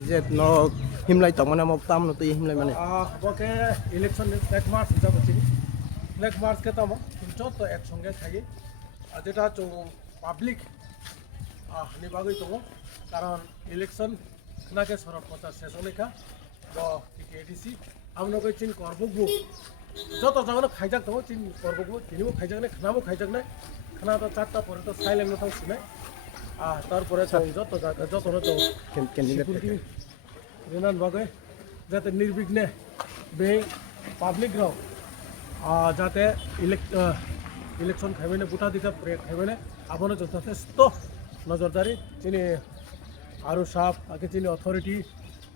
যে ন হিমলাই তমনে মক তাম নতি হিমলাই মানে বকে ইলেকশন এক মার্চ হিসাবে চিনি এক মার্চকে তাম যত একসঙ্গে থাকি যেটা পাবলিক নিবাগই দङ কারণ ইলেকশন নাকে সরব প্রচার শেষ লেখা এডিসি আমনগৈ চিন করবকবো যত জায়গানো খাইজাক দङ চিন করবকবো চিনিবো খাইজাকনাय খানাবো খাইজাকনাय খানা তো 4টা পরে তো সাইলেন্ট থাও শুনাय তারপরে যত জায়গা যত ক্যান্ডিডেট রেনান বাগে যাতে নির্বিঘ্নে বে পাবলিক রাও যাতে ইলেকশন খাইবেনে ভোটাধিকার প্রয়োগ খাইবেনে আবনো যথেষ্ট নজরদারি চিনি আরো সাপ আগে চিনি অথরিটি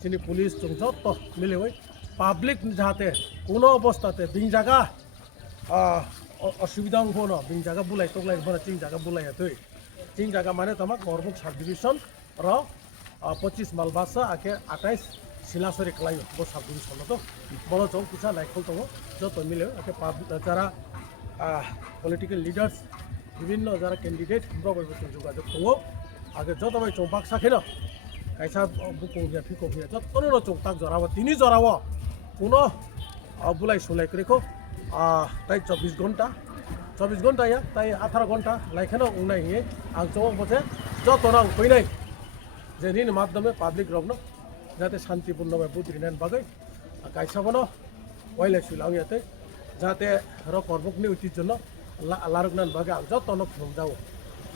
চিনি পুলিশ যত মিলে ওই পাবলিক যাতে কোনো অবস্থাতে বিং জায়গা অসুবিধা হনো বিং জায়গা বুলাই তগলাই চিং জায়গা বুলাই তুই চিং জায়গা মানে তোমার করবুক সাব ডিভিশন র 25 মালবাসা আগে 28 শিলাসরি খেলাই বো সাব ডিভিশন তো বড় চৌ কুচা লাইকল তো যত মিলে আগে যারা পলিটিক্যাল লিডার্স বিভিন্ন যারা ক্যান্ডিডেট যোগাযোগ দङ আগে যত ভাই চৌপাক সাখেন কাইসা বুকং গিয়া ফিকো গিয়া যতনো চৌপাক জরাব তিনি জরাব কোনো বুলাই সুলাই করেখো তাই 24 ঘন্টা ইয়া তাই 18 ঘন্টা লাইখানো উনাই হিয়ে আং চৌক বসে যত রং ফैनाय যে ঋণ মাধ্যমে পাবলিক রগ্ন যাতে শান্তিপূর্ণভাবে বুদ্ধি নেন বাগৈ গাইসাবনো ওয়াইলে সুলাং ইয়াতে যাতে র করবকনি ঐতিহ্য লারুক নেন বাগে আং যত নক যাও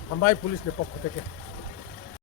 হামবাই পুলিশनि পক্ষ থেকে